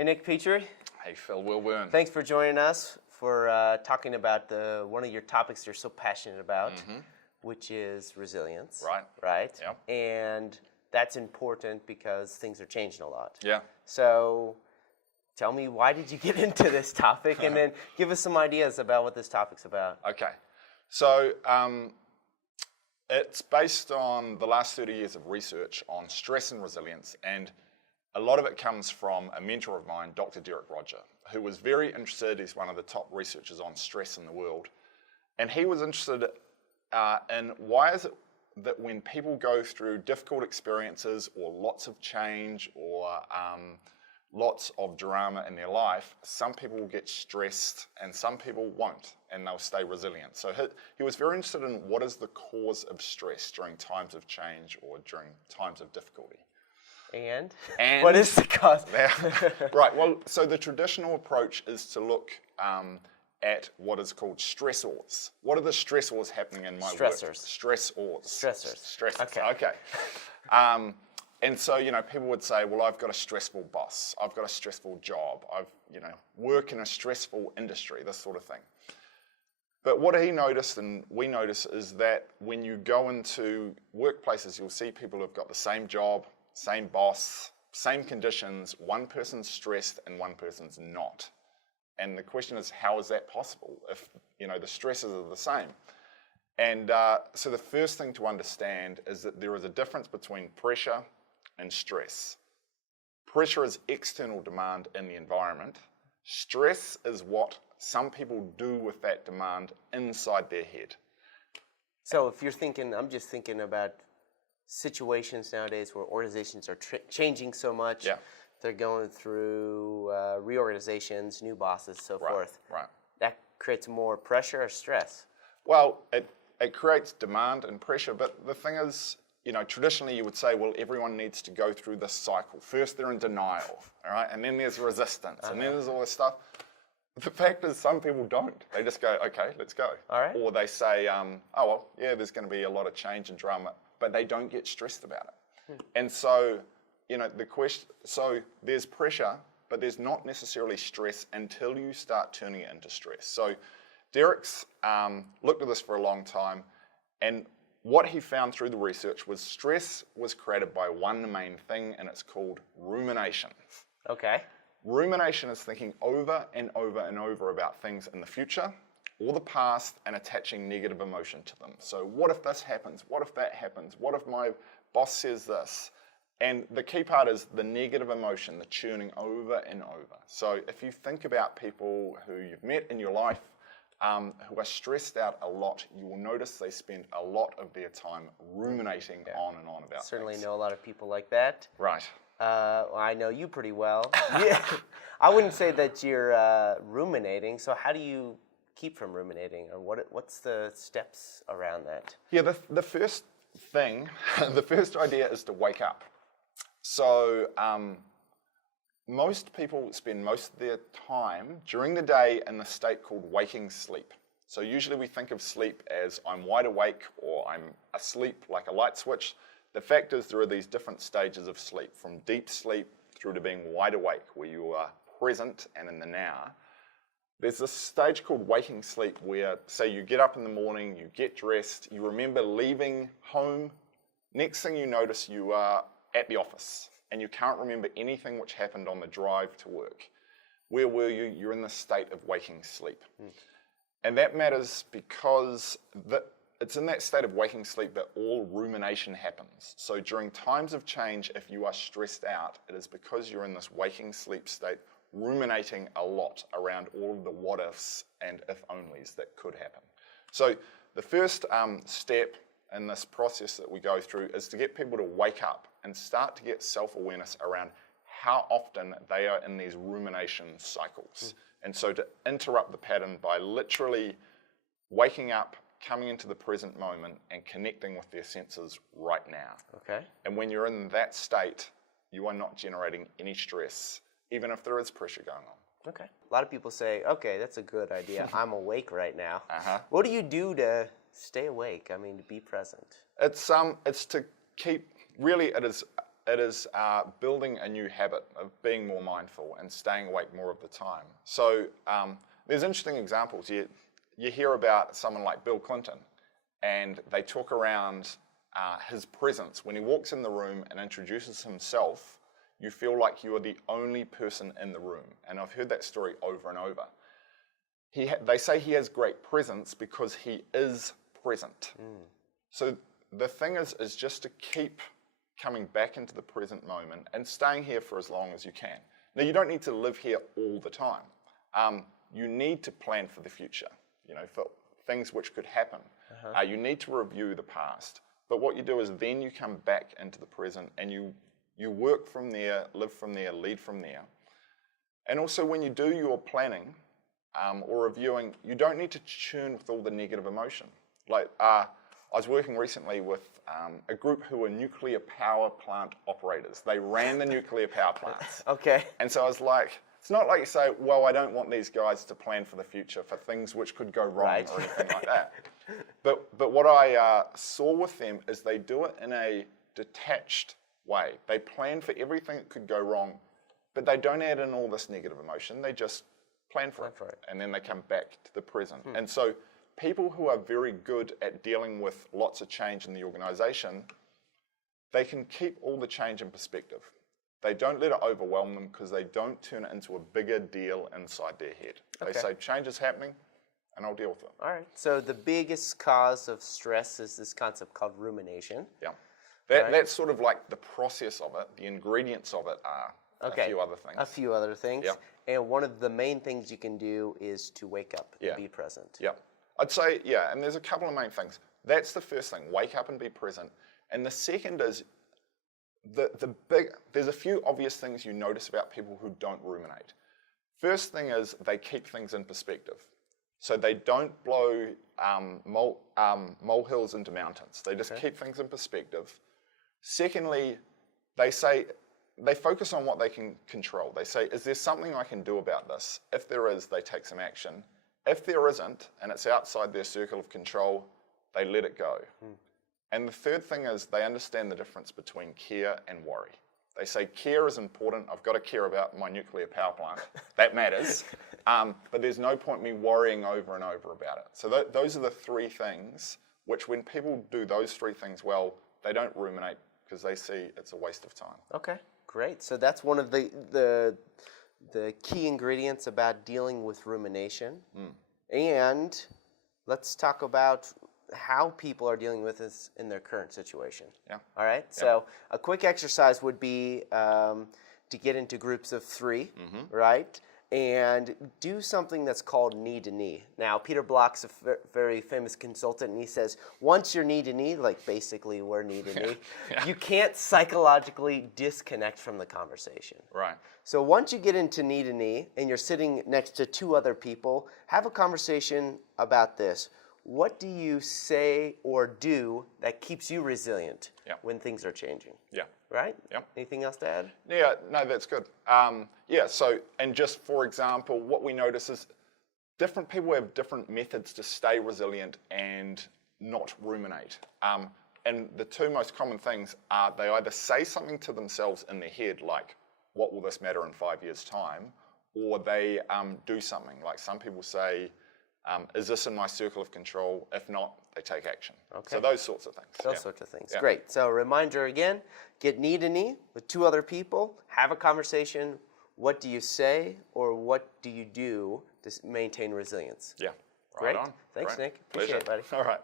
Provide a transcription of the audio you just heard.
Hey, Nick Petrie. Hey, Phil Wilburn. Thanks for joining us for talking about one of your topics you're so passionate about, which is resilience. Right. Right? Yep. And that's important because things are changing a lot. Yeah. So tell me, why did you get into this topic? And then give us some ideas about what this topic's about. Okay. So it's based on the last 30 years of research on stress and resilience, and a lot of it comes from a mentor of mine, Dr. Derek Roger, who was very interested. He's one of the top researchers on stress in the world. And he was interested in why is it that when people go through difficult experiences or lots of change or lots of drama in their life, some people will get stressed and some people won't, and they'll stay resilient. So he was very interested in what is the cause of stress during times of change or during times of difficulty. And what is the cause? Right, well, so the traditional approach is to look at what is called stressors. What are the stressors happening in my work? Stressors. Stressors. Okay. And so, people would say, well, I've got a stressful boss. I've got a stressful job. I've, work in a stressful industry, this sort of thing. But what he noticed and we notice is that when you go into workplaces, you'll see people who've got the same job, same boss, same conditions. One person's stressed and one person's not. And the question is, how is that possible if, the stresses are the same? And so the first thing to understand is that there is a difference between pressure and stress. Pressure is external demand in the environment. Stress is what some people do with that demand inside their head. So if you're thinking, I'm just thinking about situations nowadays where organizations are changing so much. Yeah. They're going through reorganizations, new bosses, so forth. Right. That creates more pressure or stress? Well, it creates demand and pressure, but the thing is, traditionally you would say, well, everyone needs to go through this cycle. First they're in denial, all right, and then there's resistance, and then there's all this stuff. The fact is some people don't. They just go, okay, let's go. All right. Or they say, oh, well, yeah, there's going to be a lot of change and drama, but they don't get stressed about it. And so, the question, so there's pressure, but there's not necessarily stress until you start turning it into stress. So Derek's looked at this for a long time, and what he found through the research was stress was created by one main thing, and it's called rumination. Okay. Rumination is thinking over and over and over about things in the future or the past and attaching negative emotion to them. So what if this happens? What if that happens? What if my boss says this? And the key part is the negative emotion, the churning over and over. So if you think about people who you've met in your life who are stressed out a lot, you will notice they spend a lot of their time ruminating on and on about Certainly things. know a lot of people like that. Right. I know you pretty well. Yeah. I wouldn't say that you're ruminating. So how do you keep from ruminating, or what's the steps around that? Yeah, the first thing, the first idea is to wake up. So most people spend most of their time during the day in the state called waking sleep. So usually we think of sleep as I'm wide awake or I'm asleep like a light switch. The fact is there are these different stages of sleep, from deep sleep through to being wide awake, where you are present and in the now. There's this stage called waking sleep where, say, you get up in the morning, you get dressed, you remember leaving home. Next thing you notice, you are at the office and you can't remember anything which happened on the drive to work. Where were you? You're in the state of waking sleep. And that matters because it's in that state of waking sleep that all rumination happens. So during times of change, if you are stressed out, it is because you're in this waking sleep state, ruminating a lot around all of the what ifs and if onlys that could happen. So the first step in this process that we go through is to get people to wake up and start to get self-awareness around how often they are in these rumination cycles. And so to interrupt the pattern by literally waking up, coming into the present moment and connecting with their senses right now. Okay. And when you're in that state, you are not generating any stress, even if there is pressure going on. Okay. A lot of people say, okay, that's a good idea. I'm awake right now. Uh-huh. What do you do to stay awake? I mean, to be present? It's to keep, really it is It is building a new habit of being more mindful and staying awake more of the time. So there's interesting examples. You hear about someone like Bill Clinton, and they talk around his presence. When he walks in the room and introduces himself, you feel like you are the only person in the room. And I've heard that story over and over. They say he has great presence because he is present. So the thing is just to keep coming back into the present moment and staying here for as long as you can. Now, you don't need to live here all the time. You need to plan for the future, for things which could happen. You need to review the past. But what you do is then you come back into the present and you work from there, live from there, lead from there. And also when you do your planning or reviewing, you don't need to churn with all the negative emotion. Like I was working recently with a group who were nuclear power plant operators. They ran the nuclear power plants. Okay. And so I was like, it's not like you say, well, I don't want these guys to plan for the future for things which could go wrong Right. or anything like that. But what I saw with them is they do it in a detached way. They plan for everything that could go wrong, but they don't add in all this negative emotion. They just plan for it. And then they come back to the present. And so people who are very good at dealing with lots of change in the organization, they can keep all the change in perspective. They don't let it overwhelm them because they don't turn it into a bigger deal inside their head. They say, change is happening, and I'll deal with it. All right. So the biggest cause of stress is this concept called rumination. Yeah. That's sort of like the process of it. The ingredients of it are a few other things. A few other things. Yeah. And one of the main things you can do is to wake up and be present. Yeah. I'd say, and there's a couple of main things. That's the first thing, wake up and be present. And the second is, there's a few obvious things you notice about people who don't ruminate. First thing is they keep things in perspective. So they don't blow molehills into mountains. They just keep things in perspective. Secondly, they focus on what they can control. They say, is there something I can do about this? If there is, they take some action. If there isn't, and it's outside their circle of control, they let it go. And the third thing is they understand the difference between care and worry. They say care is important. I've got to care about my nuclear power plant. That matters. But there's no point me worrying over and over about it. So those are the three things which when people do those three things well, they don't ruminate because they see it's a waste of time. Okay, great. So that's one of the key ingredients about dealing with rumination. And let's talk about how people are dealing with this in their current situation. Yeah. All right. So a quick exercise would be to get into groups of 3, right? And do something that's called knee to knee. Now, Peter Block's a very famous consultant, and he says, once you're knee to knee, like basically we're knee to knee, you can't psychologically disconnect from the conversation. Right. So once you get into knee to knee and you're sitting next to 2 other people, have a conversation about this. What do you say or do that keeps you resilient when things are changing? Yeah. Right? Yeah. Anything else to add? Yeah, no, that's good. So, and just for example, what we notice is different people have different methods to stay resilient and not ruminate. And the 2 most common things are they either say something to themselves in their head, like, what will this matter in 5 years' time? Or they do something, like some people say, is this in my circle of control? If not, they take action. Okay. So those sorts of things. Those sorts of things. Great. So reminder again, get knee to knee with 2 other people, have a conversation. What do you say or what do you do to maintain resilience? Yeah. Great. Right on. Thanks, Great. Nick. Appreciate it, buddy. All right.